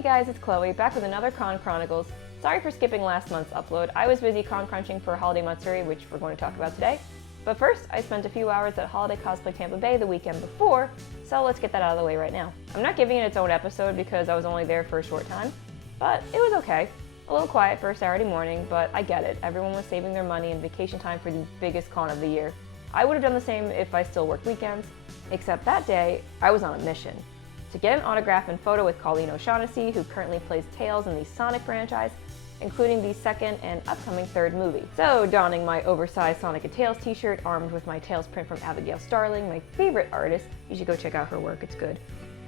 Hey guys, it's Chloe, back with another Con Chronicles. Sorry for skipping last month's upload. I was busy con crunching for Holiday Matsuri, which we're going to talk about today. But first, I spent a few hours at Holiday Cosplay Tampa Bay the weekend before, so let's get that out of the way right now. I'm not giving it its own episode because I was only there for a short time, but it was okay. A little quiet for a Saturday morning, but I get it. Everyone was saving their money and vacation time for the biggest con of the year. I would have done the same if I still worked weekends, except that day, I was on a mission. To get an autograph and photo with Colleen O'Shaughnessy, who currently plays Tails in the Sonic franchise, including the second and upcoming third movie. So, donning my oversized Sonic and Tails t-shirt, armed with my Tails print from Abigail Starling, my favorite artist, you should go check out her work, it's good.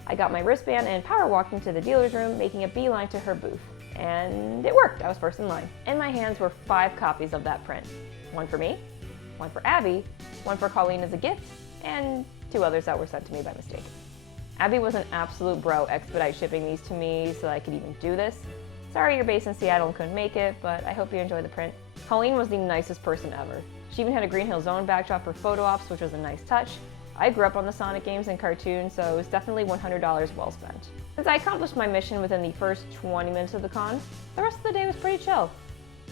I got my wristband and power walked into the dealer's room, making a beeline to her booth. And it worked, I was first in line. In my hands were 5 copies of that print. One for me, one for Abby, one for Colleen as a gift, and 2 others that were sent to me by mistake. Abby was an absolute bro expedite shipping these to me so that I could even do this. Sorry you're based in Seattle and couldn't make it, but I hope you enjoy the print. Colleen was the nicest person ever. She even had a Green Hill Zone backdrop for photo ops, which was a nice touch. I grew up on the Sonic games and cartoons, so it was definitely $100 well spent. Since I accomplished my mission within the first 20 minutes of the con, the rest of the day was pretty chill.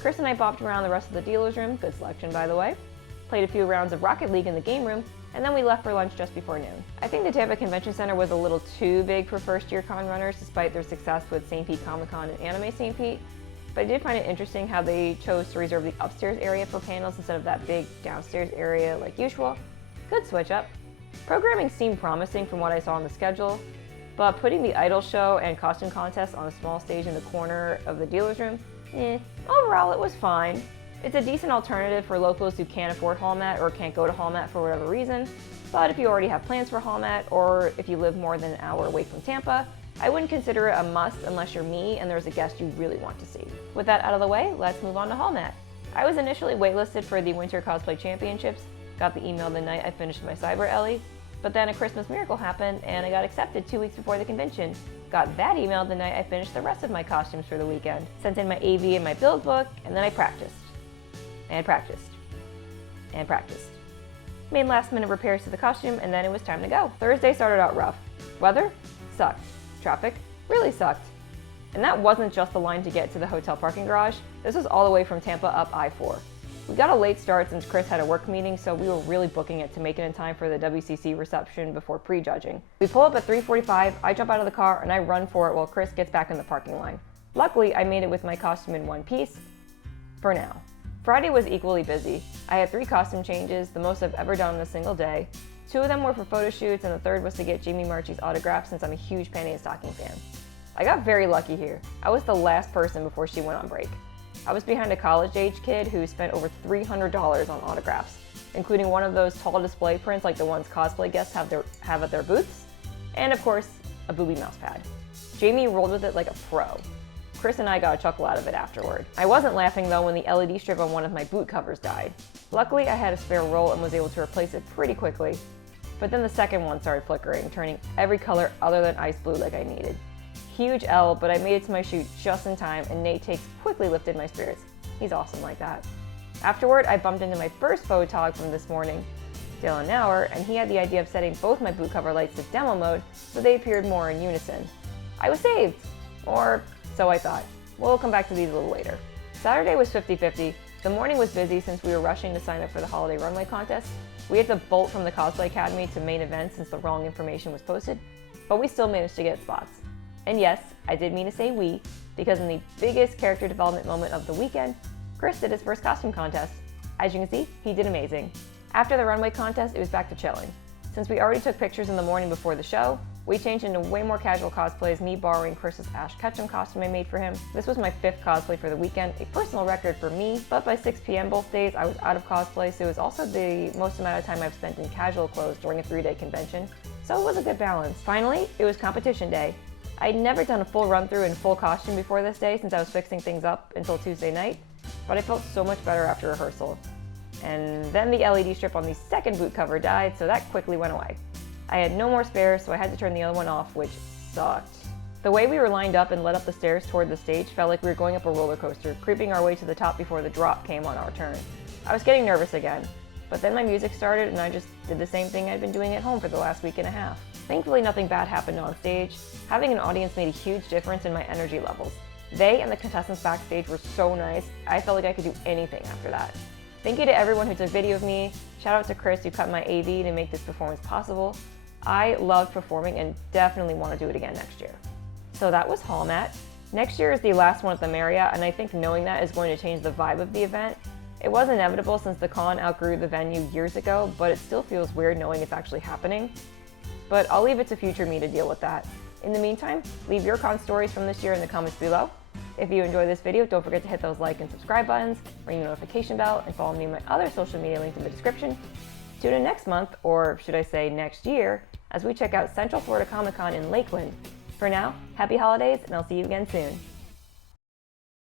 Chris and I bopped around the rest of the dealer's room, good selection by the way, played a few rounds of Rocket League in the game room, and then we left for lunch just before noon. I think the Tampa Convention Center was a little too big for first-year con runners despite their success with St. Pete Comic Con and Anime St. Pete, but I did find it interesting how they chose to reserve the upstairs area for panels instead of that big downstairs area like usual. Good switch up. Programming seemed promising from what I saw on the schedule, but putting the idol show and costume contest on a small stage in the corner of the dealer's room, overall it was fine. It's a decent alternative for locals who can't afford holmat or can't go to holmat for whatever reason, but if you already have plans for holmat or if you live more than an hour away from Tampa, I wouldn't consider it a must unless you're me and there's a guest you really want to see. With that out of the way, let's move on to holmat. I was initially waitlisted for the Winter Cosplay Championships, got the email the night I finished my Cyber Ellie, but then a Christmas miracle happened and I got accepted 2 weeks before the convention. Got that email the night I finished the rest of my costumes for the weekend, sent in my AV and my build book, and then I practiced. And practiced. And practiced. Made last minute repairs to the costume and then it was time to go. Thursday started out rough. Weather? Sucked. Traffic? Really sucked. And that wasn't just the line to get to the hotel parking garage. This was all the way from Tampa up I-4. We got a late start since Chris had a work meeting, so we were really booking it to make it in time for the WCC reception before prejudging. We pull up at 3:45, I jump out of the car and I run for it while Chris gets back in the parking line. Luckily, I made it with my costume in one piece. For now. Friday was equally busy. I had 3 costume changes, the most I've ever done in a single day. 2 of them were for photo shoots and the third was to get Jamie Marchi's autograph since I'm a huge Penny and Stocking fan. I got very lucky here. I was the last person before she went on break. I was behind a college-age kid who spent over $300 on autographs, including one of those tall display prints like the ones cosplay guests have at their booths, and of course, a booby mouse pad. Jamie rolled with it like a pro. Chris and I got a chuckle out of it afterward. I wasn't laughing though when the LED strip on one of my boot covers died. Luckily, I had a spare roll and was able to replace it pretty quickly. But then the second one started flickering, turning every color other than ice blue like I needed. Huge L, but I made it to my shoot just in time and Nate Takes quickly lifted my spirits. He's awesome like that. Afterward, I bumped into my first photog from this morning, Dylan Nauer, and he had the idea of setting both my boot cover lights to demo mode so they appeared more in unison. I was saved! Or so I thought. We'll come back to these a little later. Saturday was 50-50. The morning was busy since we were rushing to sign up for the holiday runway contest. We had to bolt from the Cosplay Academy to main event since the wrong information was posted, but we still managed to get spots. And yes, I did mean to say we, because in the biggest character development moment of the weekend, Chris did his first costume contest. As you can see, he did amazing. After the runway contest, it was back to chilling. Since we already took pictures in the morning before the show, we changed into way more casual cosplays, me borrowing Chris's Ash Ketchum costume I made for him. This was my 5th cosplay for the weekend, a personal record for me, but by 6 p.m. both days I was out of cosplay, so it was also the most amount of time I've spent in casual clothes during a 3-day convention, so it was a good balance. Finally, it was competition day. I'd never done a full run-through in full costume before this day since I was fixing things up until Tuesday night, but I felt so much better after rehearsal. And then the LED strip on the second boot cover died, so that quickly went away. I had no more spares, so I had to turn the other one off, which sucked. The way we were lined up and led up the stairs toward the stage felt like we were going up a roller coaster, creeping our way to the top before the drop came on our turn. I was getting nervous again, but then my music started and I just did the same thing I'd been doing at home for the last week and a half. Thankfully, nothing bad happened on stage. Having an audience made a huge difference in my energy levels. They and the contestants backstage were so nice, I felt like I could do anything after that. Thank you to everyone who took video of me. Shout out to Chris who cut my AV to make this performance possible. I loved performing and definitely want to do it again next year. So that was holmat. Next year is the last one at the Marriott, and I think knowing that is going to change the vibe of the event. It was inevitable since the con outgrew the venue years ago, but it still feels weird knowing it's actually happening. But I'll leave it to future me to deal with that. In the meantime, leave your con stories from this year in the comments below. If you enjoyed this video, don't forget to hit those like and subscribe buttons, ring the notification bell, and follow me on my other social media links in the description. Tune in next month, or should I say next year, as we check out Central Florida Comic Con in Lakeland. For now, happy holidays, and I'll see you again soon.